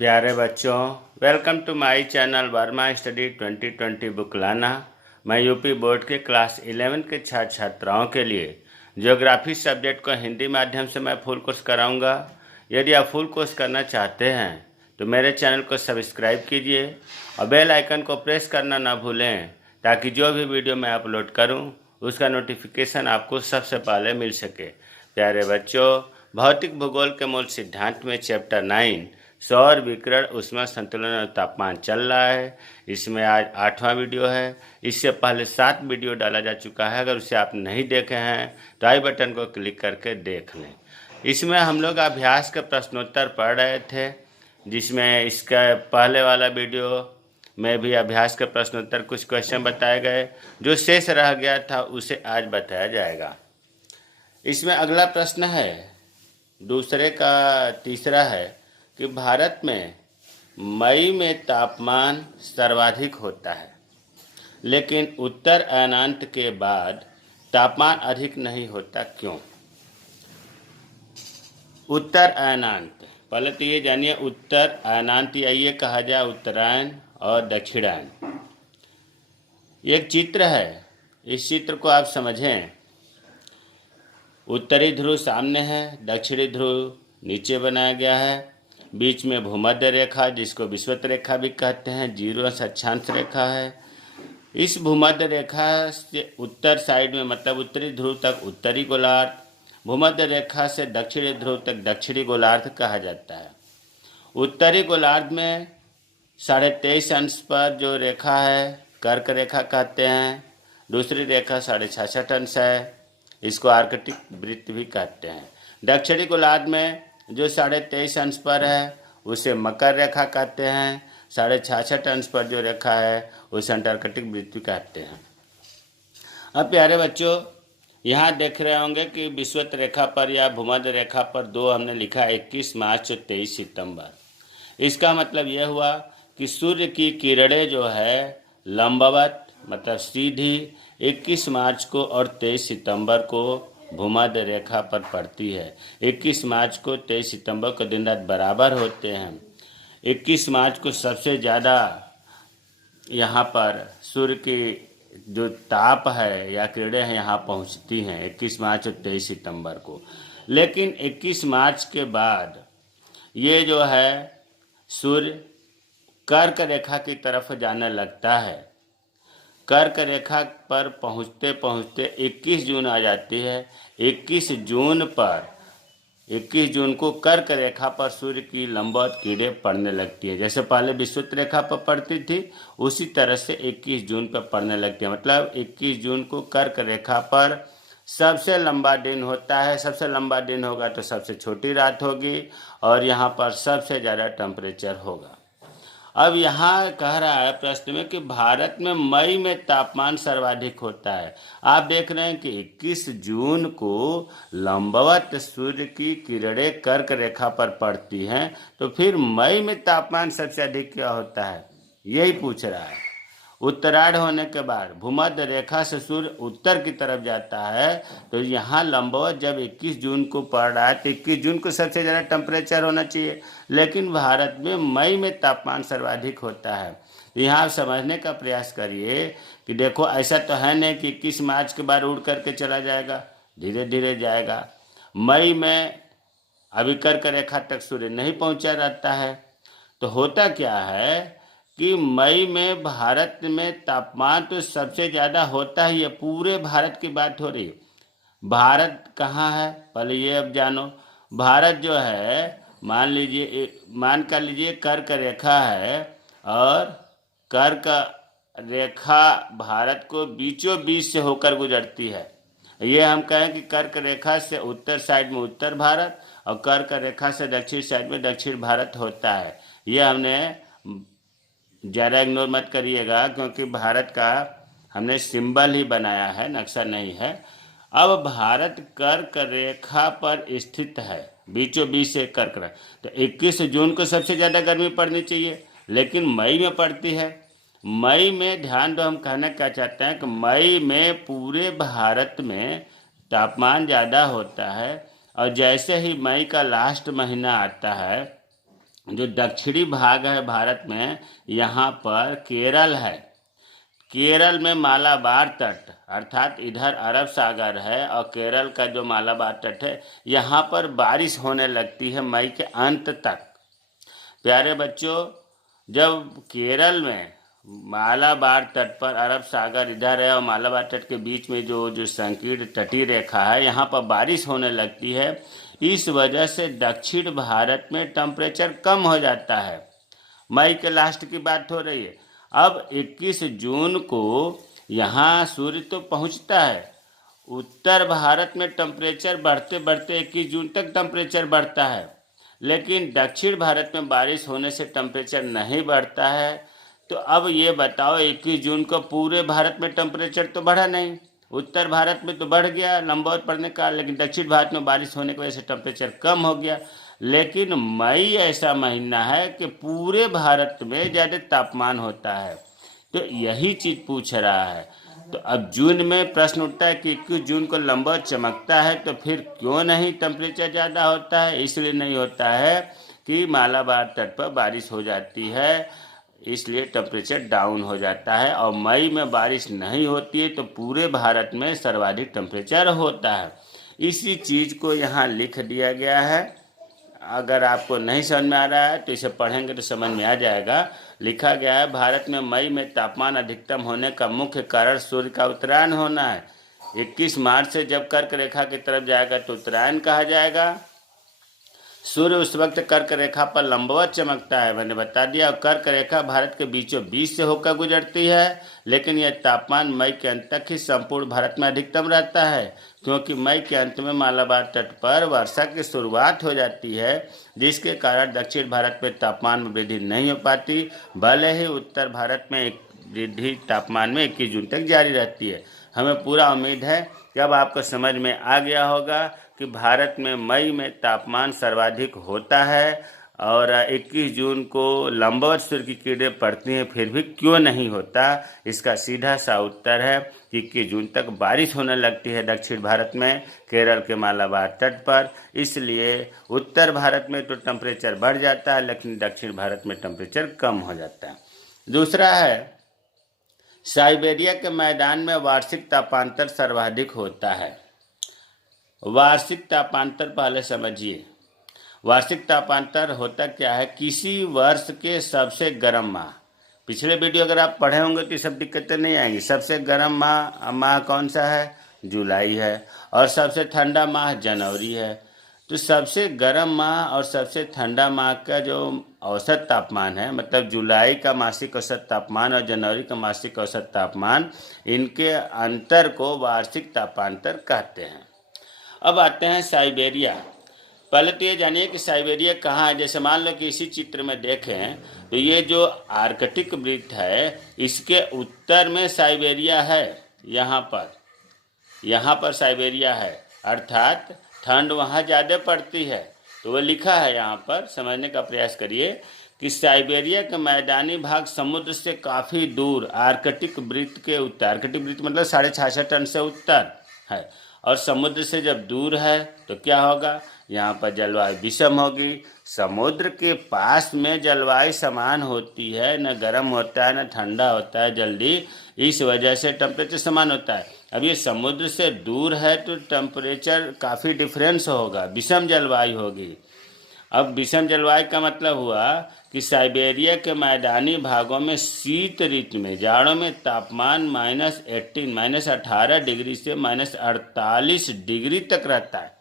प्यारे बच्चों, welcome to my channel Verma study 2020 book लाना। मैं यूपी बोर्ड के क्लास 11 के छात्र छात्राओं के लिए ज्योग्राफी सब्जेक्ट को हिंदी माध्यम से मैं फुल कोर्स कराऊंगा। यदि आप फुल कोर्स करना चाहते हैं तो मेरे चैनल को सब्सक्राइब कीजिए और बेल आइकन को प्रेस करना ना भूलें, ताकि जो भी वीडियो मैं अपलोड करूं उसका नोटिफिकेशन आपको सबसे पहले मिल सके। प्यारे बच्चों, भौतिक भूगोल के मूल सिद्धांत में चैप्टर 9 सौर विकिरण, ऊष्मा संतुलन और तापमान चल रहा है। इसमें आज 8वां वीडियो है। इससे पहले 7 वीडियो डाला जा चुका है। अगर उसे आप नहीं देखे हैं तो आई बटन को क्लिक करके देख लें। इसमें हम लोग अभ्यास के प्रश्नोत्तर पढ़ रहे थे, जिसमें इसका पहले वाला वीडियो में भी अभ्यास के प्रश्नोत्तर कुछ क्वेश्चन बताए गए। जो शेष रह गया था उसे आज बताया जाएगा। इसमें अगला प्रश्न है, दूसरे का तीसरा है कि भारत में मई में तापमान सर्वाधिक होता है, लेकिन उत्तर अयनांत के बाद तापमान अधिक नहीं होता, क्यों? उत्तर अयनांत, पहले तो ये जानिए उत्तर अयनांत या ये कहा जाए उत्तरायण और दक्षिणायन। एक चित्र है, इस चित्र को आप समझें। उत्तरी ध्रुव सामने है, दक्षिणी ध्रुव नीचे बनाया गया है। बीच में भूमध्य रेखा, जिसको विषुवत रेखा भी कहते हैं, 0 अक्षांश रेखा है। इस भूमध्य रेखा से उत्तर साइड में मतलब उत्तरी ध्रुव तक उत्तरी गोलार्ध, भूमध्य रेखा से दक्षिणी ध्रुव तक दक्षिणी गोलार्ध कहा जाता है। उत्तरी गोलार्ध में 23.5 अंश पर जो रेखा है कर्क रेखा कहते हैं। दूसरी रेखा 66.5 अंश है, इसको आर्कटिक वृत्त भी कहते हैं। दक्षिणी गोलार्ध में जो 23.5 अंश पर है उसे मकर रेखा कहते हैं। 66.5 अंश पर जो रेखा है उसे अंटार्कटिक वृत्त भी कहते हैं। अब प्यारे बच्चों, यहाँ देख रहे होंगे कि विषुवत रेखा पर या भूमध्य रेखा पर 2 हमने लिखा 21 मार्च और 23 सितंबर। इसका मतलब यह हुआ कि सूर्य की किरणें जो है लंबवत मतलब सीधी 21 मार्च को और 23 सितंबर को भूमध्य रेखा पर पड़ती है। 21 मार्च को 23 सितंबर को दिन रात बराबर होते हैं। 21 मार्च को सबसे ज़्यादा यहाँ पर सूर्य की जो ताप है या किरणें हैं यहाँ पहुँचती हैं 21 मार्च और 23 सितंबर को। लेकिन 21 मार्च के बाद ये जो है सूर्य कर्क रेखा की तरफ जाने लगता है। कर्क रेखा पर पहुँचते पहुँचते 21 जून आ जाती है। 21 जून को कर्क रेखा पर सूर्य की लंबवत किरणें पड़ने लगती है। जैसे पहले विषुवत रेखा पर पड़ती थी उसी तरह से 21 जून पर पड़ने लगती है। मतलब 21 जून को कर्क रेखा पर सबसे लंबा दिन होता है। सबसे लंबा दिन होगा तो सबसे छोटी रात होगी और यहाँ पर सबसे ज़्यादा टेम्परेचर होगा। अब यहाँ कह रहा है प्रश्न में कि भारत में मई में तापमान सर्वाधिक होता है। आप देख रहे हैं कि 21 जून को लंबवत सूर्य की किरणें कर्क रेखा पर पड़ती हैं, तो फिर मई में तापमान सबसे अधिक क्या होता है, यही पूछ रहा है। उत्तरायण होने के बाद भूमध्य रेखा से सूर्य उत्तर की तरफ जाता है, तो यहाँ लंबवत जब 21 जून को पड़ रहा है तो 21 जून को सबसे ज़्यादा टेम्परेचर होना चाहिए, लेकिन भारत में मई में तापमान सर्वाधिक होता है। यहाँ आप समझने का प्रयास करिए कि देखो ऐसा तो है नहीं कि 21 मार्च के बाद उड़ करके चला जाएगा, धीरे धीरे जाएगा। मई में अभी कर्क रेखा तक सूर्य नहीं पहुँचा रहता है। तो होता क्या है कि मई में भारत में तापमान तो सबसे ज़्यादा होता ही है। पूरे भारत की बात हो रही है। भारत कहाँ है पहले ये अब जानो। भारत जो है मान कर लीजिए कर्क रेखा है और कर्क रेखा भारत को बीचों बीच से होकर गुजरती है। ये हम कहें कि कर्क रेखा से उत्तर साइड में उत्तर भारत और कर्क रेखा से दक्षिण साइड में दक्षिण भारत होता है। ये हमने ज़्यादा इग्नोर मत करिएगा, क्योंकि भारत का हमने सिंबल ही बनाया है, नक्शा नहीं है। अब भारत कर्क रेखा पर स्थित है, बीचों बीच से कर्क रेखा, तो 21 जून को सबसे ज़्यादा गर्मी पड़नी चाहिए, लेकिन मई में पड़ती है। मई में ध्यान दो, हम कहना क्या चाहते हैं कि मई में पूरे भारत में तापमान ज़्यादा होता है। और जैसे ही मई का लास्ट महीना आता है जो दक्षिणी भाग है भारत में, यहाँ पर केरल है। केरल में मालाबार तट अर्थात इधर अरब सागर है और केरल का जो मालाबार तट है, यहाँ पर बारिश होने लगती है मई के अंत तक। प्यारे बच्चों, जब केरल में मालाबार तट पर अरब सागर इधर है और मालाबार तट के बीच में जो जो संकीर्ण तटीय रेखा है, यहाँ पर बारिश होने लगती है। इस वजह से दक्षिण भारत में टेम्परेचर कम हो जाता है। मई के लास्ट की बात हो रही है। अब 21 जून को यहाँ सूर्य तो पहुँचता है। उत्तर भारत में टेम्परेचर बढ़ते बढ़ते 21 जून तक टेम्परेचर बढ़ता है, लेकिन दक्षिण भारत में बारिश होने से टेम्परेचर नहीं बढ़ता है। तो अब ये बताओ, 21 जून को पूरे भारत में टेम्परेचर तो बढ़ा नहीं। उत्तर भारत में तो बढ़ गया लंबवत पड़ने का, लेकिन दक्षिण भारत में बारिश होने की वजह से टेम्परेचर कम हो गया। लेकिन मई ऐसा महीना है कि पूरे भारत में ज़्यादा तापमान होता है। तो यही चीज़ पूछ रहा है। तो अब जून में प्रश्न उठता है कि 21 जून को लंबवत चमकता है, तो फिर क्यों नहीं टेम्परेचर ज़्यादा होता है? इसलिए नहीं होता है कि मालाबार तट पर बारिश हो जाती है, इसलिए टेम्परेचर डाउन हो जाता है। और मई में बारिश नहीं होती है तो पूरे भारत में सर्वाधिक टेम्परेचर होता है। इसी चीज़ को यहाँ लिख दिया गया है। अगर आपको नहीं समझ में आ रहा है तो इसे पढ़ेंगे तो समझ में आ जाएगा। लिखा गया है, भारत में मई में तापमान अधिकतम होने का मुख्य कारण सूर्य का उत्तरायण होना है। 21 मार्च से जब कर्क रेखा की तरफ जाएगा तो उत्तरायण कहा जाएगा। सूर्य उस वक्त कर्क रेखा पर लंबवत चमकता है, मैंने बता दिया। और कर्क रेखा भारत के बीचों बीच से होकर गुजरती है, लेकिन यह तापमान मई के अंत तक ही संपूर्ण भारत में अधिकतम रहता है, क्योंकि मई के अंत में मालाबार तट पर वर्षा की शुरुआत हो जाती है, जिसके कारण दक्षिण भारत में तापमान में वृद्धि नहीं हो पाती। भले ही उत्तर भारत में एक वृद्धि तापमान में 21 जून तक जारी रहती है। हमें पूरा उम्मीद है कि अब आपको समझ में आ गया होगा कि भारत में मई में तापमान सर्वाधिक होता है और 21 जून को लंबवत सूर्य की किरणें पड़ती हैं, फिर भी क्यों नहीं होता। इसका सीधा सा उत्तर है कि 21 जून तक बारिश होने लगती है दक्षिण भारत में, केरल के मालाबार तट पर। इसलिए उत्तर भारत में तो टेम्परेचर बढ़ जाता है, लेकिन दक्षिण भारत में टेम्परेचर कम हो जाता है। दूसरा है, साइबेरिया के मैदान में वार्षिक तापांतर सर्वाधिक होता है। वार्षिक तापांतर पहले समझिए। वार्षिक तापांतर होता क्या है? किसी वर्ष के सबसे गर्म माह, पिछले वीडियो अगर आप पढ़े होंगे तो ये सब दिक्कतें नहीं आएंगी। सबसे गर्म माह कौन सा है? जुलाई है। और सबसे ठंडा माह जनवरी है। तो सबसे गर्म माह और सबसे ठंडा माह का जो औसत तापमान है, मतलब जुलाई का मासिक औसत तापमान और जनवरी का मासिक औसत तापमान, इनके अंतर को वार्षिक तापांतर कहते हैं। अब आते हैं साइबेरिया। पहले तो ये जानिए कि साइबेरिया कहाँ है। जैसे मान लो कि इसी चित्र में देखें तो ये जो आर्कटिक वृत्त है, इसके उत्तर में साइबेरिया है। यहाँ पर साइबेरिया है, अर्थात ठंड वहाँ ज़्यादा पड़ती है। तो वो लिखा है यहाँ पर, समझने का प्रयास करिए कि साइबेरिया का मैदानी भाग समुद्र से काफ़ी दूर आर्कटिक वृत्त के उत्तर, आर्कटिक वृत्त मतलब 66.5 टन से उत्तर है। और समुद्र से जब दूर है तो क्या होगा? यहाँ पर जलवायु विषम होगी। समुद्र के पास में जलवायु समान होती है, न गर्म होता है न ठंडा होता है जल्दी, इस वजह से टेम्परेचर समान होता है। अब ये समुद्र से दूर है तो टेम्परेचर काफ़ी डिफरेंस होगा, विषम जलवायु होगी। अब विषम जलवायु का मतलब हुआ कि साइबेरिया के मैदानी भागों में शीत ऋतु में, जाड़ों में तापमान -18 डिग्री से -48 डिग्री तक रहता है।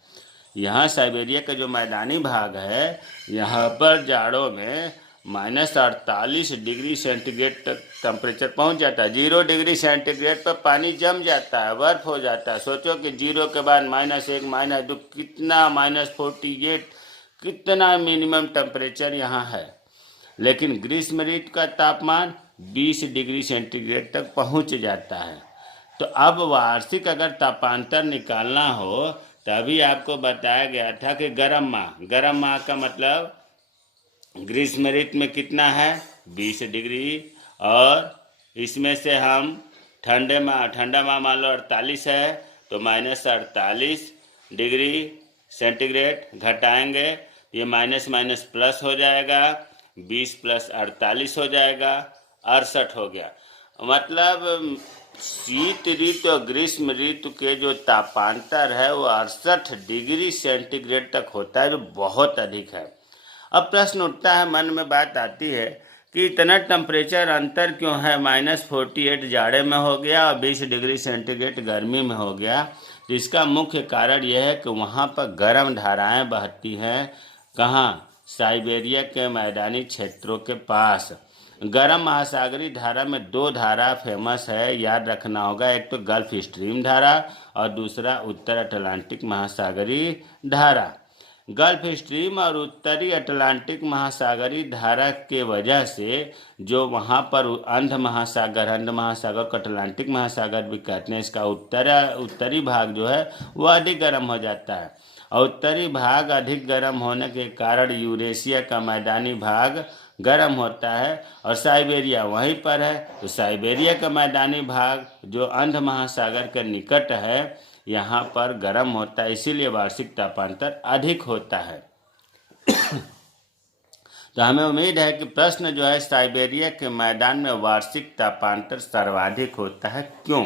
यहाँ साइबेरिया का जो मैदानी भाग है, यहाँ पर जाड़ों में -48 डिग्री सेंटीग्रेड तक टेम्परेचर पहुँच जाता है। 0 डिग्री सेंटीग्रेड पर पानी जम जाता है, बर्फ हो जाता है। सोचो कि 0 के बाद -1 -2 कितना, -48 कितना मिनिमम टेम्परेचर यहाँ है। लेकिन ग्रीष्म ऋतु का तापमान 20 डिग्री सेंटीग्रेड तक पहुँच जाता है। तो अब वार्षिक अगर तापांतर निकालना हो, तभी आपको बताया गया था कि गर्म माह का मतलब ग्रीष्म ऋतु में कितना है? 20 डिग्री। और इसमें से हम ठंडा माह मान लो 48 है, तो -48 डिग्री सेंटीग्रेड घटाएंगे ये माइनस माइनस प्लस हो जाएगा, 20 + 48 हो जाएगा, 68 हो गया। मतलब शीत ऋतु और ग्रीष्म ऋतु के जो तापांतर है वो 68 डिग्री सेंटीग्रेड तक होता है, जो बहुत अधिक है। अब प्रश्न उठता है, मन में बात आती है कि इतना टेम्परेचर अंतर क्यों है, -48 जाड़े में हो गया और 20 डिग्री सेंटीग्रेड गर्मी में हो गया। तो इसका मुख्य कारण यह है कि वहाँ पर गर्म धाराएं बहती हैं। कहाँ? साइबेरिया के मैदानी क्षेत्रों के पास। गर्म महासागरीय धारा में 2 धारा फेमस है, याद रखना होगा। एक तो गल्फ स्ट्रीम धारा और दूसरा उत्तर अटलांटिक महासागरीय धारा। गल्फ स्ट्रीम और उत्तरी अटलांटिक महासागरीय धारा के वजह से जो वहाँ पर अंध महासागर को अटलांटिक महासागर भी कहते हैं, इसका उत्तरी भाग जो है वह अधिक गर्म हो जाता है। और उत्तरी भाग अधिक गर्म होने के कारण यूरेशिया का मैदानी भाग गर्म होता है और साइबेरिया वहीं पर है। तो साइबेरिया का मैदानी भाग जो अंध महासागर के निकट है, यहाँ पर गर्म होता है, इसीलिए वार्षिक तापांतर अधिक होता है। तो हमें उम्मीद है कि प्रश्न जो है, साइबेरिया के मैदान में वार्षिक तापांतर सर्वाधिक होता है, क्यों?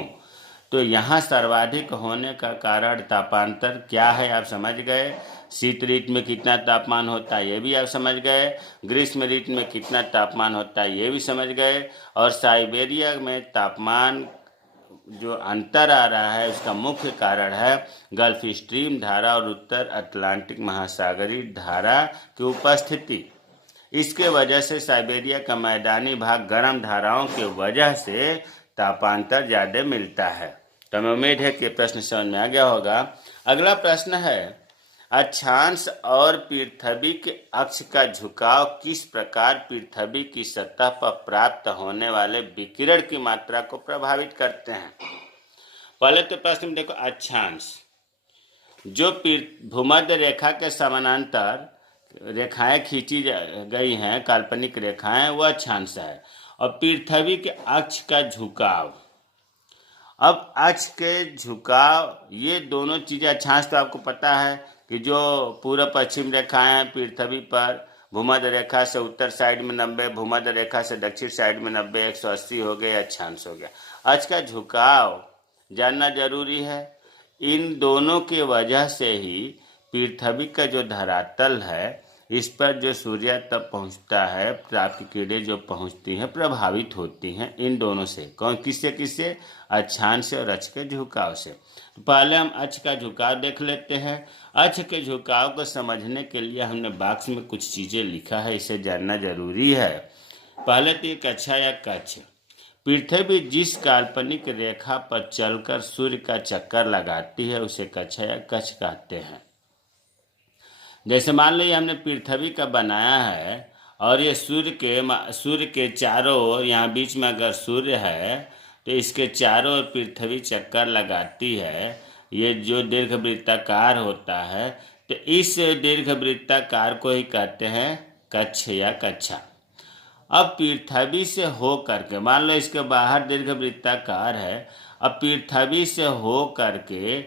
तो यहाँ सर्वाधिक होने का कारण तापांतर क्या है, आप समझ गए। शीत ऋतु में कितना तापमान होता है ये भी आप समझ गए, ग्रीष्म ऋतु में कितना तापमान होता है ये भी समझ गए, और साइबेरिया में तापमान जो अंतर आ रहा है उसका मुख्य कारण है गल्फ स्ट्रीम धारा और उत्तर अटलांटिक महासागरीय धारा की उपस्थिति। इसके वजह से साइबेरिया का मैदानी भाग गर्म धाराओं की वजह से तापांतर ज़्यादा मिलता है। तो हमें उम्मीद है कि प्रश्न समझ में आ गया होगा। अगला प्रश्न है, अक्षांश और पृथ्वी के अक्ष का झुकाव किस प्रकार पृथ्वी की सतह पर प्राप्त होने वाले विकिरण की मात्रा को प्रभावित करते हैं। पहले तो प्रश्न में देखो, अक्षांश जो भूमध्य रेखा के समानांतर रेखाएं खींची गई हैं, काल्पनिक रेखाएं, वह अक्षांश है। और पृथ्वी के अक्ष का झुकाव, अब अक्ष के झुकाव, ये दोनों चीज़ें, अक्षांश तो आपको पता है कि जो पूर्व पश्चिम रेखाएं हैं पृथ्वी पर, भूमध्य रेखा से उत्तर साइड में 90, भूमध्य रेखा से दक्षिण साइड में 90, 180 हो गए, अक्षांश हो गया। अक्ष का झुकाव जानना जरूरी है। इन दोनों की वजह से ही पृथ्वी का जो धरातल है, इस पर जो सूर्य तक पहुंचता है, ताप की किरणें जो पहुंचती हैं, प्रभावित होती हैं इन दोनों से। कौन? किससे? अक्षांश से और अक्ष के झुकाव से। तो पहले हम अक्ष का झुकाव देख लेते हैं। अक्ष के झुकाव को समझने के लिए हमने बॉक्स में कुछ चीज़ें लिखा है, इसे जानना जरूरी है। पहले तो ये कक्षा या कक्ष, पृथ्वी जिस काल्पनिक रेखा पर चलकर सूर्य का चक्कर लगाती है उसे कक्षा या कक्ष कहते हैं। जैसे मान लीजिए हमने पृथ्वी का बनाया है और ये सूर्य के चारों ओर, यहाँ बीच में अगर सूर्य है तो इसके चारों ओर पृथ्वी चक्कर लगाती है। ये जो दीर्घवृत्ताकार होता है, तो इस दीर्घवृत्ताकार को ही कहते हैं कक्ष या कक्षा। अब पृथ्वी से हो करके, मान लो इसके बाहर दीर्घवृत्ताकार है, अब पृथ्वी से हो करके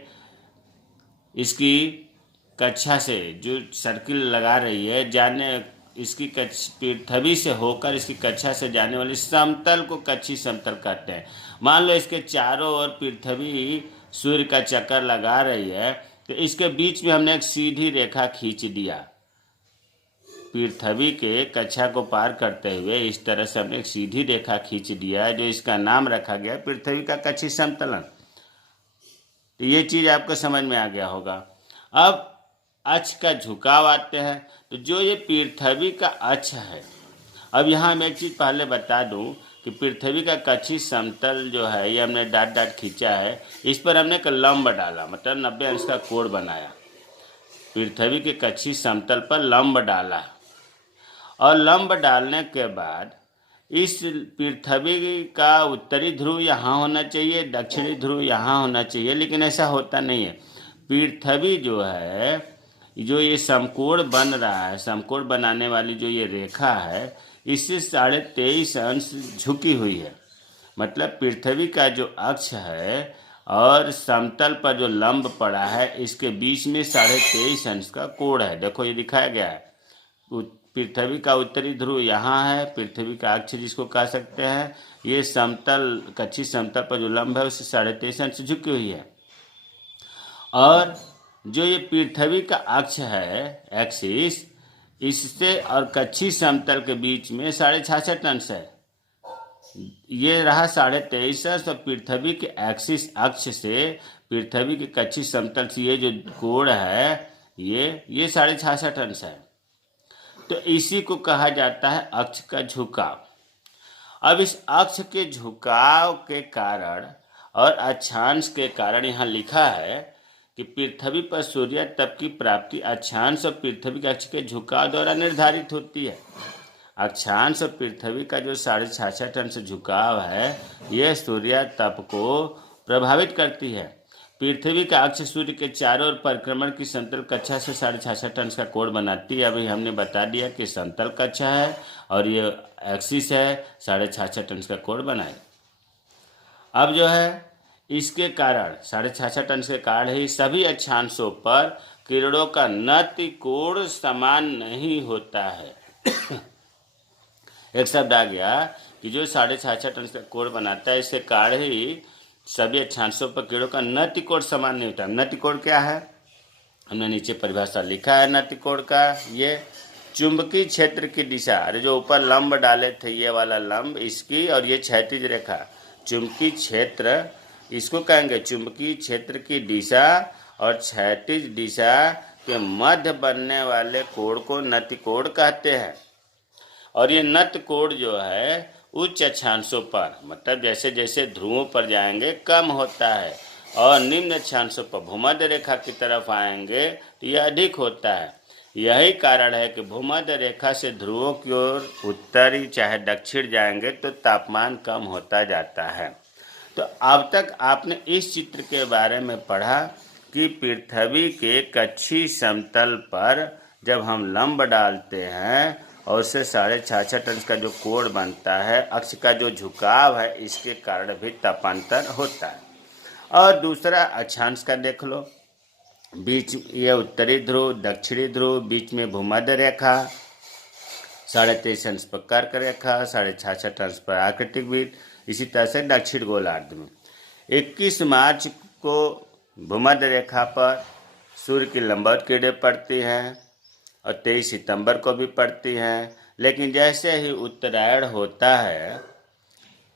इसकी कक्षा से जो सर्किल लगा रही है, इसकी पृथ्वी से होकर इसकी कक्षा से जाने वाली समतल को कक्षीय समतल कहते हैं। मान लो इसके चारों ओर पृथ्वी सूर्य का चक्कर लगा रही है, तो इसके बीच में हमने एक सीधी रेखा खींच दिया। पृथ्वी के कक्षा को पार करते हुए इस तरह से हमने एक सीधी रेखा खींच दिया है, जो इसका नाम रखा गया पृथ्वी का कक्षीय समतलन। तो ये चीज़ आपको समझ में आ गया होगा। अब अक्ष का झुकाव आते हैं, तो जो ये पृथ्वी का अक्ष है, अब यहाँ मैं एक चीज़ पहले बता दूं कि पृथ्वी का कक्षीय समतल जो है, ये हमने डॉट डॉट खींचा है, इस पर हमने एक लंब डाला, मतलब 90 अंश का कोण बनाया। पृथ्वी के कक्षीय समतल पर लंब डाला, और लंब डालने के बाद इस पृथ्वी का उत्तरी ध्रुव यहाँ होना चाहिए, दक्षिणी ध्रुव यहाँ होना चाहिए, लेकिन ऐसा होता नहीं है। पृथ्वी जो है, जो ये समकोण बन रहा है, समकोण बनाने वाली जो ये रेखा है, इससे 23.5 अंश झुकी हुई है। मतलब पृथ्वी का जो अक्ष है और समतल पर जो लंब पड़ा है इसके बीच में 23.5 अंश का कोण है। देखो ये दिखाया गया है। पृथ्वी का उत्तरी ध्रुव यहाँ है, पृथ्वी का अक्ष जिसको कह सकते हैं, ये समतल कच्છી समतल पर जो लंब है उससे 23.5 अंश झुकी हुई है। और जो ये पृथ्वी का अक्ष है एक्सिस, इससे और कच्ची समतल के बीच में 66.5 अंश है। ये रहा 23.5 अंश। और पृथ्वी के एक्सिस अक्ष से पृथ्वी की कच्ची समतल से ये जो कोण है ये 66.5 अंश है। तो इसी को कहा जाता है अक्ष का झुकाव। अब इस अक्ष के झुकाव के कारण और अक्षांश के कारण यहाँ लिखा है कि पृथ्वी पर सूर्य तप की प्राप्ति अक्षांश और पृथ्वी के अक्ष के झुकाव द्वारा निर्धारित होती है। अक्षांश और पृथ्वी का जो 66.5 अंश झुकाव है यह सूर्य तप को प्रभावित करती है। पृथ्वी का अक्ष सूर्य के चारों ओर परिक्रमण की समतल कक्षा से 66.5 अंश का कोण बनाती है। अभी हमने बता दिया कि समतल कक्षा है और ये एक्सिस है, 66.5 अंश का कोण बनाए। अब जो है इसके कारण 66.5 अंश के कारण ही सभी अक्षांशों पर किरणों का नति कोण समान नहीं होता है। एक शब्द आ गया कि जो 66.5 अंश का कोण बनाता है इसके कारण ही सभी अक्षांशों पर किरणों का नति कोण समान नहीं होता। नति कोण क्या है? हमने नीचे परिभाषा लिखा है नति कोण का। ये चुंबकीय क्षेत्र की दिशा, अरे जो ऊपर लंब डाले थे ये वाला लंब इसकी, और ये क्षैतिज रेखा चुंबकीय क्षेत्र, इसको कहेंगे चुंबकीय क्षेत्र की दिशा और क्षैतिज दिशा के मध्य बनने वाले कोण को नति कोण कहते हैं। और ये नत कोण जो है उच्च अक्षांशों पर, मतलब जैसे जैसे ध्रुवों पर जाएंगे कम होता है, और निम्न अक्षांशों पर भूमध्य रेखा की तरफ आएंगे तो यह अधिक होता है। यही कारण है कि भूमध्य रेखा से ध्रुवों की ओर उत्तरी चाहे दक्षिण जाएंगे तो तापमान कम होता जाता है। तो अब तक आपने इस चित्र के बारे में पढ़ा कि पृथ्वी के कच्છી समतल पर जब हम लंब डालते हैं और उससे 66.5 अंश का जो कोण बनता है, अक्ष का जो झुकाव है, इसके कारण भी तापांतर होता है। और दूसरा अक्षांश का देख लो, बीच ये उत्तरी ध्रुव दक्षिणी ध्रुव, बीच में भूमध्य रेखा, 23.5 अंश पर कर्क रेखा, 66.5 अंश पर आकृतिक वृत्त, इसी तरह से दक्षिण गोलार्ध में 21 मार्च को भूमध्य रेखा पर सूर्य की लंबवत किरणें पड़ती हैं और 23 सितंबर को भी पड़ती हैं। लेकिन जैसे ही उत्तरायण होता है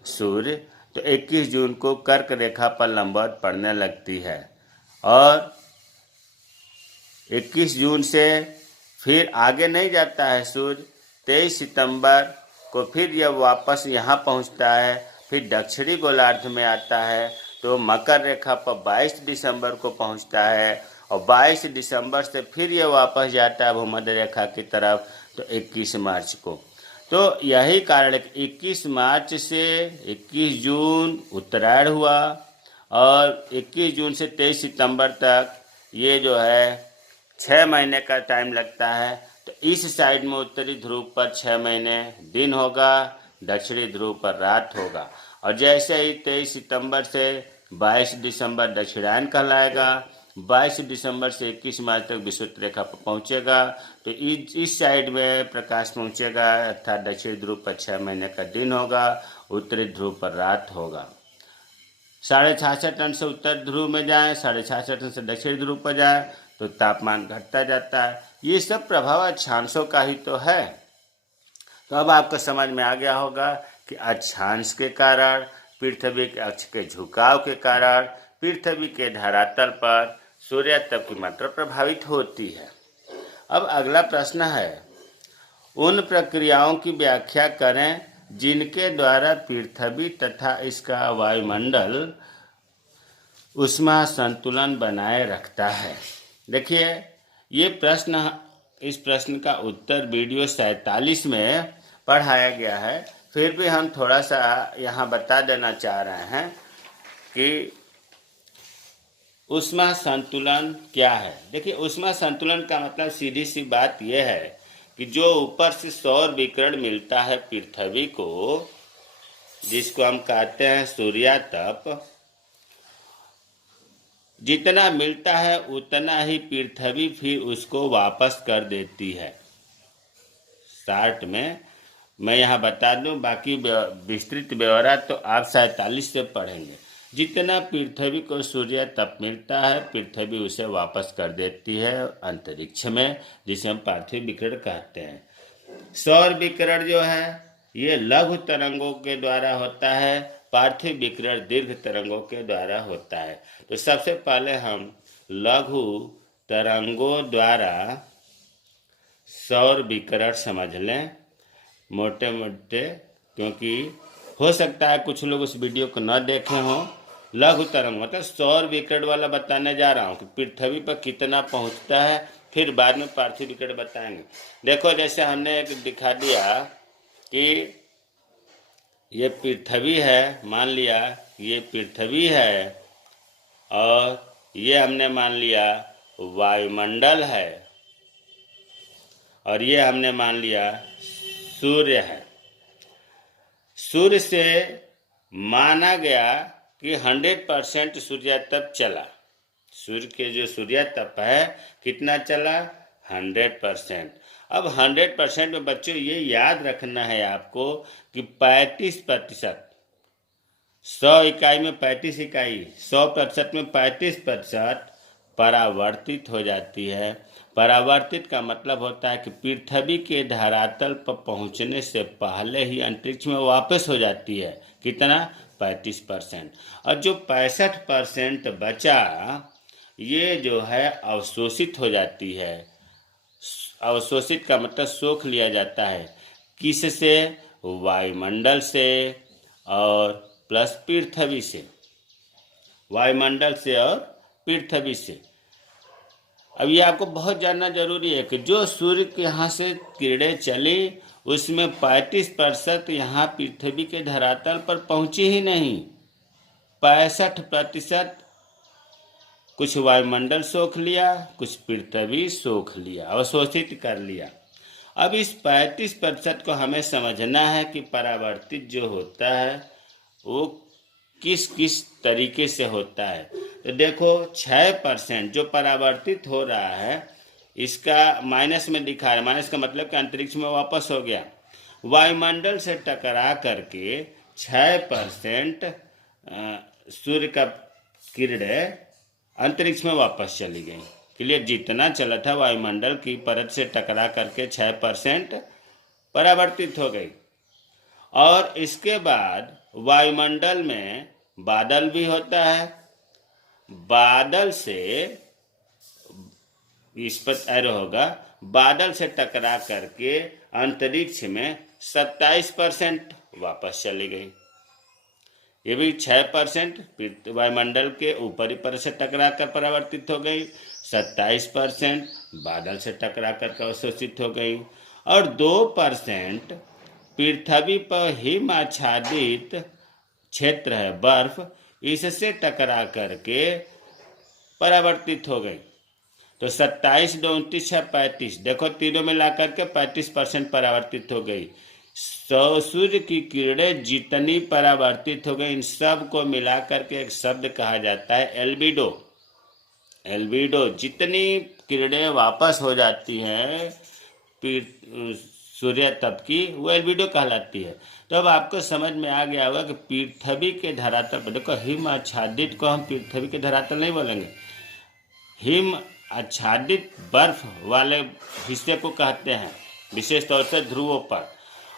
सूर्य, तो 21 जून को कर्क रेखा पर लंबवत पड़ने लगती है, और 21 जून से फिर आगे नहीं जाता है सूर्य। 23 सितंबर को फिर यह वापस यहाँ पहुँचता है, फिर दक्षिणी गोलार्ध में आता है तो मकर रेखा पर 22 दिसंबर को पहुँचता है, और 22 दिसंबर से फिर ये वापस जाता है भूमध्य रेखा की तरफ तो 21 मार्च को। तो यही कारण है कि 21 मार्च से 21 जून उत्तरायण हुआ, और 21 जून से 23 सितंबर तक ये जो है 6 महीने का टाइम लगता है। तो इस साइड में उत्तरी ध्रुव पर 6 महीने दिन होगा, दक्षिणी ध्रुव पर रात होगा। और जैसे ही 23 सितंबर से 22 दिसंबर दक्षिणायन कहलाएगा, 22 दिसंबर से 21 मार्च तक विषुवत रेखा पर पहुंचेगा, तो इस साइड में प्रकाश पहुंचेगा, अर्थात दक्षिणी ध्रुव पर 6 महीने का दिन होगा, उत्तरी ध्रुव पर रात होगा। 66.5 अंश से उत्तर ध्रुव में जाएं, 66.5 अंश से दक्षिणी ध्रुव पर जाएं तो तापमान घटता जाता है। ये सब प्रभाव अक्षांशों का ही तो है। तो अब आपको समझ में आ गया होगा कि अक्षांश के कारण, पृथ्वी के अक्ष के झुकाव के कारण पृथ्वी के धरातल पर सूर्य तप की मात्रा प्रभावित होती है। अब अगला प्रश्न है, उन प्रक्रियाओं की व्याख्या करें जिनके द्वारा पृथ्वी तथा इसका वायुमंडल ऊष्मा संतुलन बनाए रखता है। देखिए ये प्रश्न, इस प्रश्न का उत्तर वीडियो 47 में पढ़ाया गया है, फिर भी हम थोड़ा सा यहाँ बता देना चाह रहे हैं कि ऊष्मा संतुलन क्या है। देखिए ऊष्मा संतुलन का मतलब सीधी सी बात यह है कि जो ऊपर से सौर विकिरण मिलता है पृथ्वी को, जिसको हम कहते हैं सूर्य तप, जितना मिलता है उतना ही पृथ्वी फिर उसको वापस कर देती है। शार्ट में मैं यहाँ बता दूं, बाकी विस्तृत ब्यौरा तो आप 47 से पढ़ेंगे। जितना पृथ्वी को सूर्य तप मिलता है पृथ्वी उसे वापस कर देती है अंतरिक्ष में, जिसे हम पार्थिव विकिरण कहते हैं। सौर विकिरण जो है ये लघु तरंगों के द्वारा होता है, पार्थिव विकिरण दीर्घ तरंगों के द्वारा होता है। तो सबसे पहले हम लघु तरंगों द्वारा सौर विकिरण समझ लें मोटे मोटे, क्योंकि हो सकता है कुछ लोग उस वीडियो को न देखे हों। लघु तरंग मतलब सौर विकिरण वाला बताने जा रहा हूँ कि पृथ्वी पर कितना पहुँचता है, फिर बाद में पार्थिव विकिरण बताएंगे। देखो जैसे हमने एक दिखा दिया कि ये पृथ्वी है, मान लिया ये पृथ्वी है और ये हमने मान लिया वायुमंडल है और ये हमने मान लिया सूर्य है। सूर्य से माना गया कि 100% सूर्य तप चला। सूर्य के जो सूर्य तप है कितना चला? 100%। अब 100% में बच्चों ये याद रखना है आपको कि 35%, 100 इकाई में 35 इकाई, 100% में 35% परावर्तित हो जाती है। परावर्तित का मतलब होता है कि पृथ्वी के धरातल पर पहुंचने से पहले ही अंतरिक्ष में वापस हो जाती है। कितना? 35%। और जो 65% बचा ये जो है अवशोषित हो जाती है। अवशोषित का मतलब सोख लिया जाता है। किससे? वायुमंडल से और प्लस पृथ्वी से। वायुमंडल से और पृथ्वी से। अब ये आपको बहुत जानना जरूरी है कि जो सूर्य के यहाँ से किरणें चली उसमें 35% यहाँ पृथ्वी के धरातल पर पहुँची ही नहीं। 65% कुछ वायुमंडल सोख लिया, कुछ पृथ्वी सोख लिया, अवशोषित कर लिया। अब इस 35% को हमें समझना है कि परावर्तित जो होता है वो किस किस तरीके से होता है। तो देखो 6% जो परावर्तित हो रहा है इसका माइनस में दिखा रहा है। माइनस का मतलब कि अंतरिक्ष में वापस हो गया। वायुमंडल से टकरा करके 6% सूर्य का किरणें अंतरिक्ष में वापस चली गई। क्लियर? जितना चला था वायुमंडल की परत से टकरा करके 6% परावर्तित हो गई। और इसके बाद वायुमंडल में बादल भी होता है। बादल से इस पर एरो होगा, बादल से टकरा करके अंतरिक्ष में 27% वापस चली गई। ये भी 6% वायुमंडल के ऊपरी परत से टकरा कर परावर्तित हो गई, 27% बादल से टकरा कर अवशोषित हो गई और 2% पृथ्वी पर हिम आच्छादित क्षेत्र है बर्फ, इससे टकरा करके परावर्तित हो गई। तो 27, 2, 29, 35, देखो तीनों में ला करके 35% परावर्तित हो गई। सूर्य की किरणें जितनी परावर्तित हो गई इन सब को मिला करके एक शब्द कहा जाता है एल्बिडो। एल्बिडो जितनी किरणें वापस हो जाती हैं सूर्य तप की वो एल्बिडो कहलाती है। तो अब आपको समझ में आ गया होगा कि पृथ्वी के धरातल पर देखो हिम आच्छादित को हम पृथ्वी के धरातल नहीं बोलेंगे, हिम आच्छादित बर्फ वाले हिस्से को कहते हैं, विशेष तौर से ध्रुवों पर।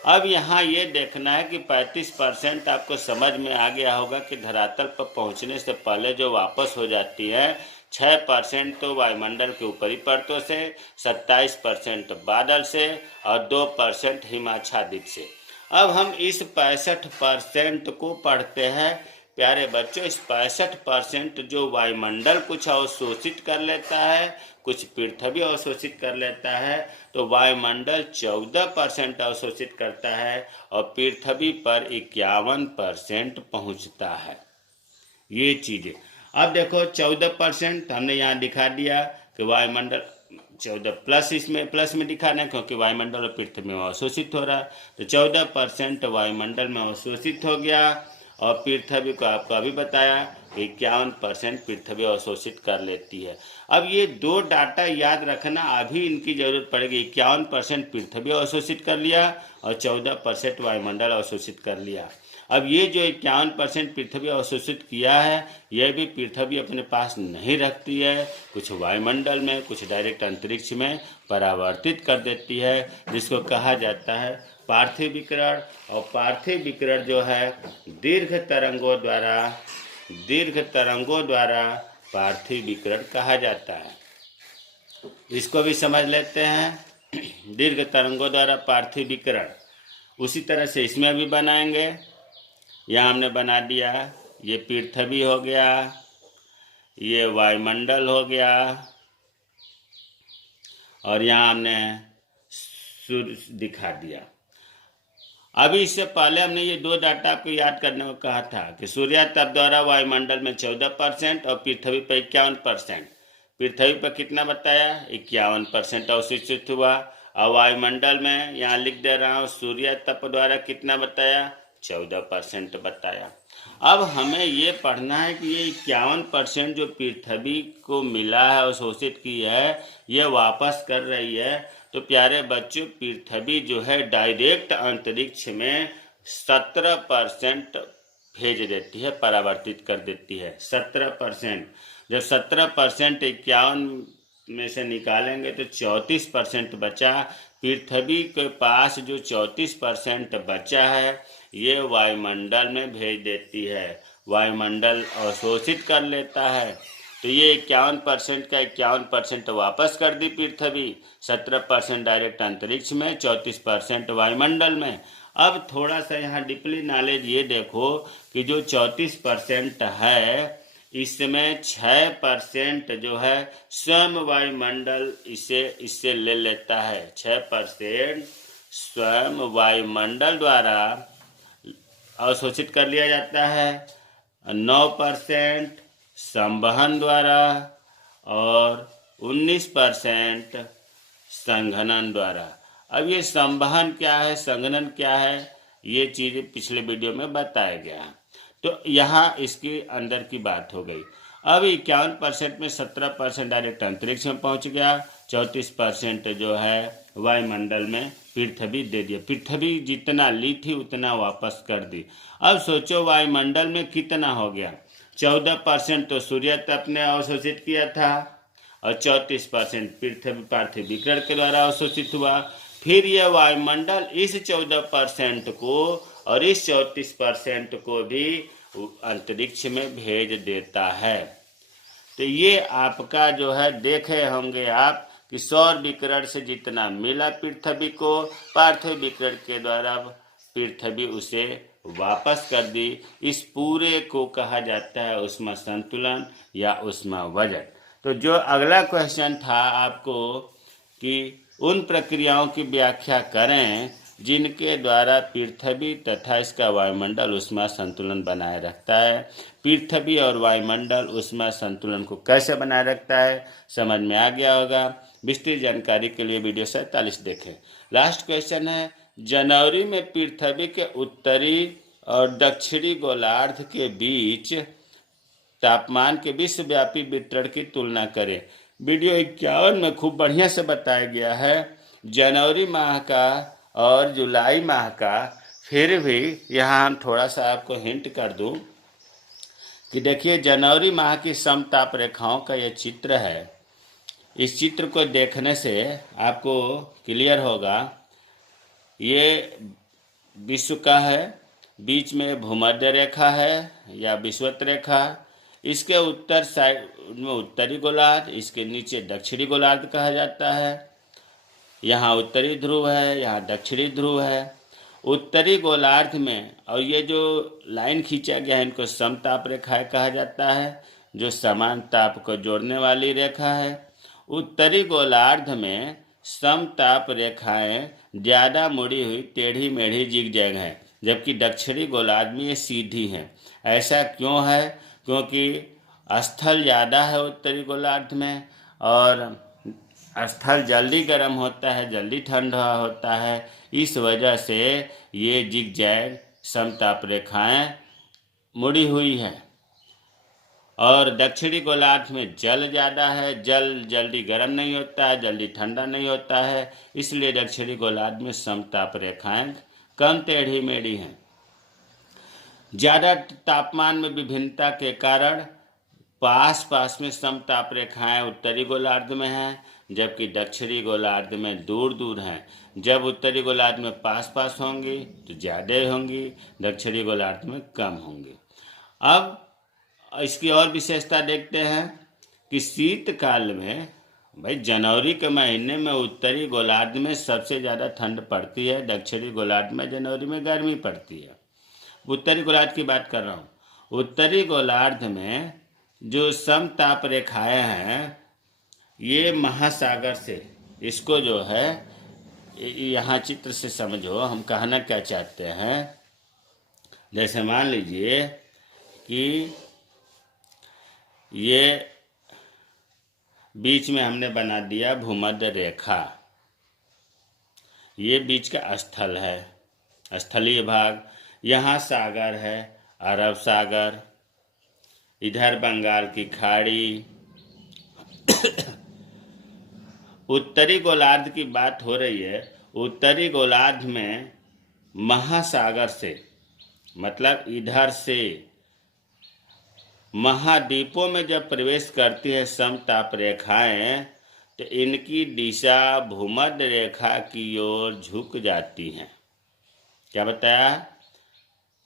अब यहाँ ये देखना है कि 35% आपको समझ में आ गया होगा कि धरातल पर पहुँचने से पहले जो वापस हो जाती है 6% तो वायुमंडल के ऊपरी परतों से, 27% बादल से और 2% हिमाच्छादित से। अब हम इस 65% को पढ़ते हैं प्यारे बच्चों। इस 65% जो वायुमंडल कुछ अवशोषित कर लेता है, कुछ पृथ्वी अवशोषित कर लेता है, तो वायुमंडल 14% अवशोषित करता है और पृथ्वी पर 51% पहुंचता है। ये चीजें अब देखो 14% हमने यहाँ दिखा दिया कि वायुमंडल 14 प्लस, इसमें प्लस में दिखाना है क्योंकि वायुमंडल और पृथ्वी में अवशोषित हो रहा है। तो 14% वायुमंडल में अवशोषित हो गया और पृथ्वी को आपको अभी बताया कि 51% पृथ्वी अवशोषित कर लेती है। अब ये दो डाटा याद रखना, अभी इनकी जरूरत पड़ेगी। 51% पृथ्वी अवशोषित कर लिया और 14% वायुमंडल अवशोषित कर लिया। अब ये जो 51% पृथ्वी अवशोषित किया है, यह भी पृथ्वी अपने पास नहीं रखती है, कुछ वायुमंडल में, कुछ डायरेक्ट अंतरिक्ष में परावर्तित कर देती है, जिसको कहा जाता है पार्थिव विकिरण। और पार्थिव विकिरण जो है दीर्घ तरंगों द्वारा पार्थिव विकिरण कहा जाता है। इसको भी समझ लेते हैं, दीर्घ तरंगों द्वारा पार्थिव विकिरण। उसी तरह से इसमें भी बनाएंगे। यहाँ हमने बना दिया, ये पृथ्वी हो गया, ये वायुमंडल हो गया, और यहाँ हमने सूर्य दिखा दिया। अभी इससे पहले हमने ये दो डाटा आपको याद करने को कहा था कि सूर्य तप द्वारा वायुमंडल में 14% और पृथ्वी पर 51%। पृथ्वी पर कितना बताया? 51% अवशोषित हुआ। और वायुमंडल में यहाँ लिख दे रहा हूँ, सूर्य तप द्वारा कितना बताया? 14% बताया। अब हमें ये पढ़ना है कि ये 51% जो पृथ्वी को मिला है, अवशोषित की है, ये वापस कर रही है। तो प्यारे बच्चों, पृथ्वी जो है डायरेक्ट अंतरिक्ष में 17% भेज देती है, परावर्तित कर देती है। 17%। जब 17% 51 में से निकालेंगे तो 34% बचा। पृथ्वी के पास जो 34% बचा है, ये वायुमंडल में भेज देती है, वायुमंडल अवशोषित कर लेता है। तो ये 51% का 51% वापस कर दी पृथ्वी, 17% डायरेक्ट अंतरिक्ष में, 34% वायुमंडल में। अब थोड़ा सा यहाँ डीपली नॉलेज ये देखो कि जो 34% है, इसमें 6% जो है स्वयं वायुमंडल इससे ले लेता है। 6% स्वयं वायुमंडल द्वारा अवशोषित कर लिया जाता है, 9% संवहन द्वारा और 19% संघनन द्वारा। अब ये संवहन क्या है, संघनन क्या है, ये चीज़ें पिछले वीडियो में बताया गया है। तो यहाँ इसके अंदर की बात हो गई। अब 51% में 17% डायरेक्ट अंतरिक्ष में पहुँच गया, 34% जो है वायुमंडल में पृथ्वी दे दिया। पृथ्वी जितना ली थी उतना वापस कर दी। अब सोचो वायुमंडल में कितना हो गया? 14% तो सूर्य तप ने अवशोषित किया था और 34% पृथ्वी पार्थिव विकिरण के द्वारा अवशोषित हुआ। फिर यह वायुमंडल इस 14% को और इस 34% को भी अंतरिक्ष में भेज देता है। तो ये आपका जो है देखे होंगे आप कि सौर विकिरण से जितना मिला पृथ्वी को, पार्थिव विकिरण के द्वारा पृथ्वी उसे वापस कर दी। इस पूरे को कहा जाता है ऊष्मा संतुलन या ऊष्मा वजन। तो जो अगला क्वेश्चन था आपको कि उन प्रक्रियाओं की व्याख्या करें जिनके द्वारा पृथ्वी तथा इसका वायुमंडल ऊष्मा संतुलन बनाए रखता है। पृथ्वी और वायुमंडल ऊष्मा संतुलन को कैसे बनाए रखता है, समझ में आ गया होगा। विस्तृत जानकारी के लिए वीडियो 47 देखें। लास्ट क्वेश्चन है, जनवरी में पृथ्वी के उत्तरी और दक्षिणी गोलार्ध के बीच तापमान के विश्वव्यापी वितरण की तुलना करें। वीडियो 51 में खूब बढ़िया से बताया गया है जनवरी माह का और जुलाई माह का। फिर भी यहाँ हम थोड़ा सा आपको हिंट कर दूं कि देखिए जनवरी माह की समताप रेखाओं का ये चित्र है। इस चित्र को देखने से आपको क्लियर होगा, ये विश्व का है, बीच में भूमध्य रेखा है या विषुवत रेखा, इसके उत्तर साइड में उत्तरी गोलार्ध, इसके नीचे दक्षिणी गोलार्ध कहा जाता है। यहाँ उत्तरी ध्रुव है, यहाँ दक्षिणी ध्रुव है। उत्तरी गोलार्ध में, और ये जो लाइन खींचा गया है इनको समताप रेखाएं कहा जाता है, जो समान ताप को जोड़ने वाली रेखा है। उत्तरी गोलार्ध में समताप रेखाएं ज़्यादा मुड़ी हुई टेढ़ी मेढ़ी जिगजैग हैं, जबकि दक्षिणी गोलार्ध में ये सीधी हैं। ऐसा क्यों है? क्योंकि स्थल ज़्यादा है उत्तरी गोलार्ध में, और स्थल जल्दी गर्म होता है, जल्दी ठंडा होता है। इस वजह से ये जिगजैग समताप रेखाएं मुड़ी हुई है और दक्षिणी गोलार्ध में जल ज़्यादा है। जल जल्दी गर्म नहीं होता है, जल्दी ठंडा नहीं होता है, इसलिए दक्षिणी गोलार्ध में समताप रेखाएं कम टेढ़ी मेढ़ी हैं। ज़्यादा तापमान में विभिन्नता के कारण पास पास में समताप रेखाएं उत्तरी गोलार्ध में हैं, जबकि दक्षिणी गोलार्ध में दूर दूर हैं। जब उत्तरी गोलार्ध में पास पास होंगी तो ज़्यादा होंगी, दक्षिणी गोलार्ध में कम होंगी। अब इसकी और विशेषता देखते हैं कि शीतकाल में, भाई जनवरी के महीने में उत्तरी गोलार्ध में सबसे ज़्यादा ठंड पड़ती है, दक्षिणी गोलार्ध में जनवरी में गर्मी पड़ती है। उत्तरी गोलार्ध की बात कर रहा हूँ। उत्तरी गोलार्ध में जो समताप रेखाएं हैं ये महासागर से, इसको जो है यहाँ चित्र से समझो हम कहना क्या चाहते हैं। जैसे मान लीजिए कि ये बीच में हमने बना दिया भूमध्य रेखा, ये बीच का स्थल है, स्थलीय भाग। यहाँ सागर है, अरब सागर, इधर बंगाल की खाड़ी। उत्तरी गोलार्ध की बात हो रही है। उत्तरी गोलार्ध में महासागर से, मतलब इधर से महाद्वीपों में जब प्रवेश करती है समताप रेखाएं तो इनकी दिशा भूमध्य रेखा की ओर झुक जाती हैं। क्या बताया?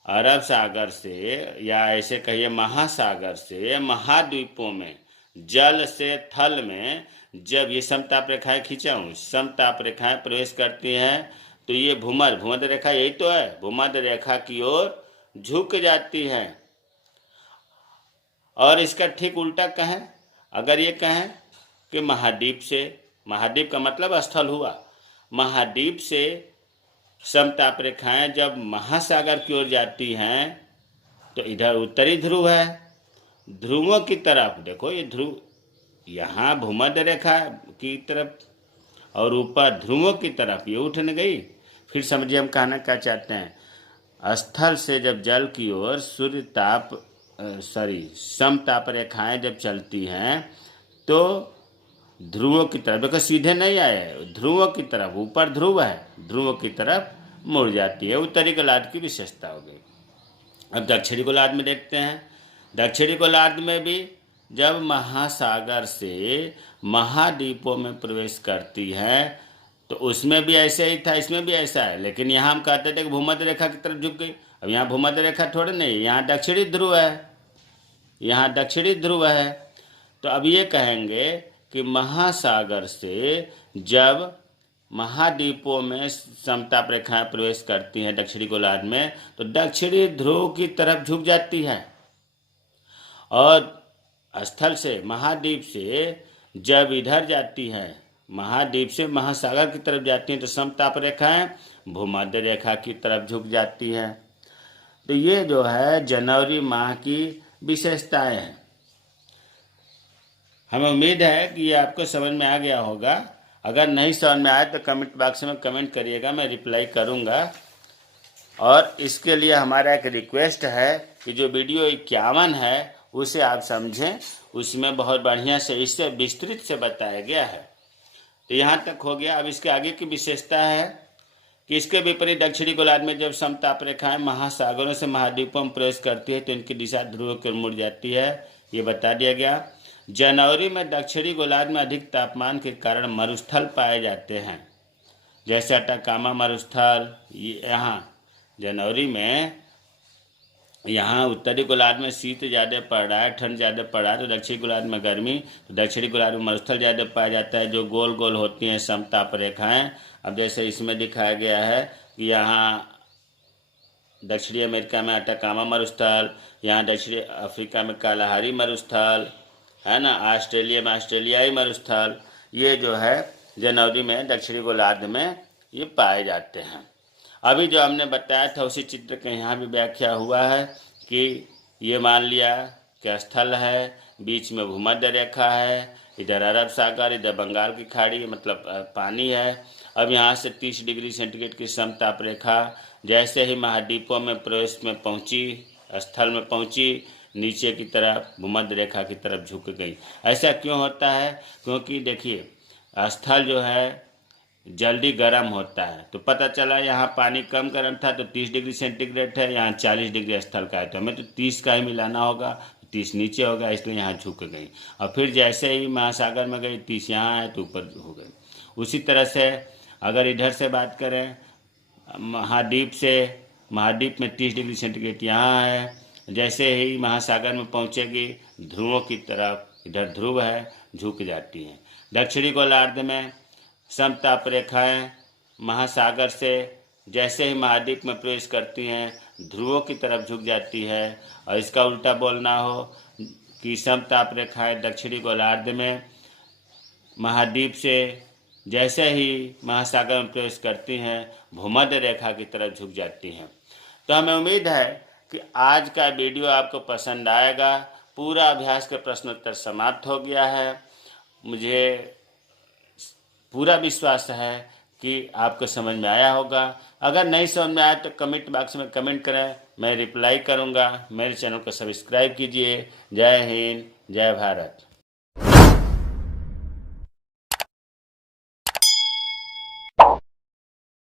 अरब सागर से, या ऐसे कहिए महासागर से महाद्वीपों में, जल से थल में जब ये समताप रेखाएं खींचा हूँ, समताप रेखाएं प्रवेश करती हैं तो ये भूमध्य रेखा, यही तो है, भूमध्य रेखा की ओर झुक जाती है। और इसका ठीक उल्टा कहें, अगर ये कहें कि महाद्वीप से, महाद्वीप का मतलब स्थल हुआ, महाद्वीप से समताप रेखाएं जब महासागर की ओर जाती हैं तो इधर उत्तरी ध्रुव है, ध्रुवों की तरफ देखो, ये ध्रुव यहाँ भूमध्य रेखा की तरफ और ऊपर ध्रुवों की तरफ ये उठने गई। फिर समझिए हम कहना क्या चाहते हैं। स्थल से जब जल की ओर समताप रेखाएं जब चलती हैं तो ध्रुवों की तरफ, देखो सीधे नहीं आए, ध्रुवों की तरफ, ऊपर ध्रुव है, ध्रुवों की तरफ मुड़ जाती है। उत्तरी गोलार्ध की विशेषता हो गई। अब दक्षिणी गोलार्ध में देखते हैं। दक्षिणी गोलार्ध में भी जब महासागर से महाद्वीपों में प्रवेश करती है तो उसमें भी ऐसे ही था, इसमें भी ऐसा है, लेकिन यहाँ हम कहते थे कि भूमध्य रेखा की तरफ झुक गई। अब यहाँ भूमध्य रेखा थोड़े नहीं, यहाँ दक्षिणी ध्रुव है, यहाँ दक्षिणी ध्रुव है। तो अब ये कहेंगे कि महासागर से जब महाद्वीपों में समताप रेखाएं प्रवेश करती हैं दक्षिणी गोलार्ध में तो दक्षिणी ध्रुव की तरफ झुक जाती है, और स्थल से महाद्वीप से जब इधर जाती है, महाद्वीप से महासागर की तरफ जाती हैं तो समताप रेखाएं भूमध्य रेखा की तरफ झुक जाती हैं। तो ये जो है जनवरी माह की विशेषताएं हैं। हमें उम्मीद है कि ये आपको समझ में आ गया होगा। अगर नहीं समझ में आए तो कमेंट बॉक्स में कमेंट करिएगा, मैं रिप्लाई करूंगा। और इसके लिए हमारा एक रिक्वेस्ट है कि जो वीडियो 51 है उसे आप समझें, उसमें बहुत बढ़िया से इससे विस्तृत से बताया गया है। तो यहाँ तक हो गया। अब इसके आगे की विशेषता है कि इसके विपरीत दक्षिणी गोलार्ध में जब समताप रेखाएं महासागरों से महाद्वीपों में प्रवेश करती है तो इनकी दिशा ध्रुव की ओर मुड़ जाती है, ये बता दिया गया। जनवरी में दक्षिणी गोलार्ध में अधिक तापमान के कारण मरुस्थल पाए जाते हैं, जैसे अटाकामा मरुस्थल। यहाँ जनवरी में यहाँ उत्तरी गोलार्ध में शीत ज़्यादा पड़ रहा है, ठंड ज़्यादा पड़ रहा है, तो दक्षिणी गोलार्ध में गर्मी, तो दक्षिणी गोलार्ध में मरुस्थल ज़्यादा पाया जाता है जो गोल गोल होती हैं समताप रेखाएं। अब जैसे इसमें दिखाया गया है कि यहाँ दक्षिणी अमेरिका में अटाकामा मरुस्थल, यहाँ दक्षिणी अफ्रीका में कालाहारी मरुस्थल है ना, ऑस्ट्रेलिया में ऑस्ट्रेलियाई मरुस्थल, ये जो है जनवरी में दक्षिणी गोलार्ध में ये पाए जाते हैं। अभी जो हमने बताया था उसी चित्र के यहाँ भी व्याख्या हुआ है कि ये मान लिया कि स्थल है, बीच में भूमध्य रेखा है, इधर अरब सागर, इधर बंगाल की खाड़ी, मतलब पानी है। अब यहाँ से 30 डिग्री सेंटीग्रेड की समताप रेखा जैसे ही महाद्वीपों में प्रवेश में पहुँची स्थल में पहुंची, नीचे की तरफ भूमध्य रेखा की तरफ झुक गई। ऐसा क्यों होता है? क्योंकि देखिए स्थल जो है जल्दी गर्म होता है। तो पता चला यहाँ पानी कम गर्म था तो 30 डिग्री सेंटीग्रेड है, यहाँ 40 डिग्री स्थल का है, तो हमें तो 30 का ही मिलाना होगा, 30 नीचे होगा, इसलिए यहाँ झुक गई। और फिर जैसे ही महासागर में गई 30 यहाँ है तो ऊपर हो गई। उसी तरह से अगर इधर से बात करें महाद्वीप में 30 डिग्री सेंटीग्रेड यहाँ है, जैसे ही महासागर में पहुँचेगी ध्रुवों की तरफ, इधर ध्रुव है, झुक जाती हैं। दक्षिणी गोलार्ध में समताप रेखाएं महासागर से जैसे ही महाद्वीप में प्रवेश करती हैं ध्रुवों की तरफ झुक जाती है। और इसका उल्टा बोलना हो कि समताप रेखाएं दक्षिणी गोलार्ध में महाद्वीप से जैसे ही महासागर में प्रवेश करती हैं भूमध्य रेखा की तरफ झुक जाती हैं। तो हमें उम्मीद है कि आज का वीडियो आपको पसंद आएगा। पूरा अभ्यास के प्रश्नोत्तर समाप्त हो गया है। मुझे पूरा विश्वास है कि आपको समझ में आया होगा। अगर नहीं समझ में आया तो कमेंट बॉक्स में कमेंट करें, मैं रिप्लाई करूंगा। मेरे चैनल को सब्सक्राइब कीजिए। जय हिंद, जय भारत।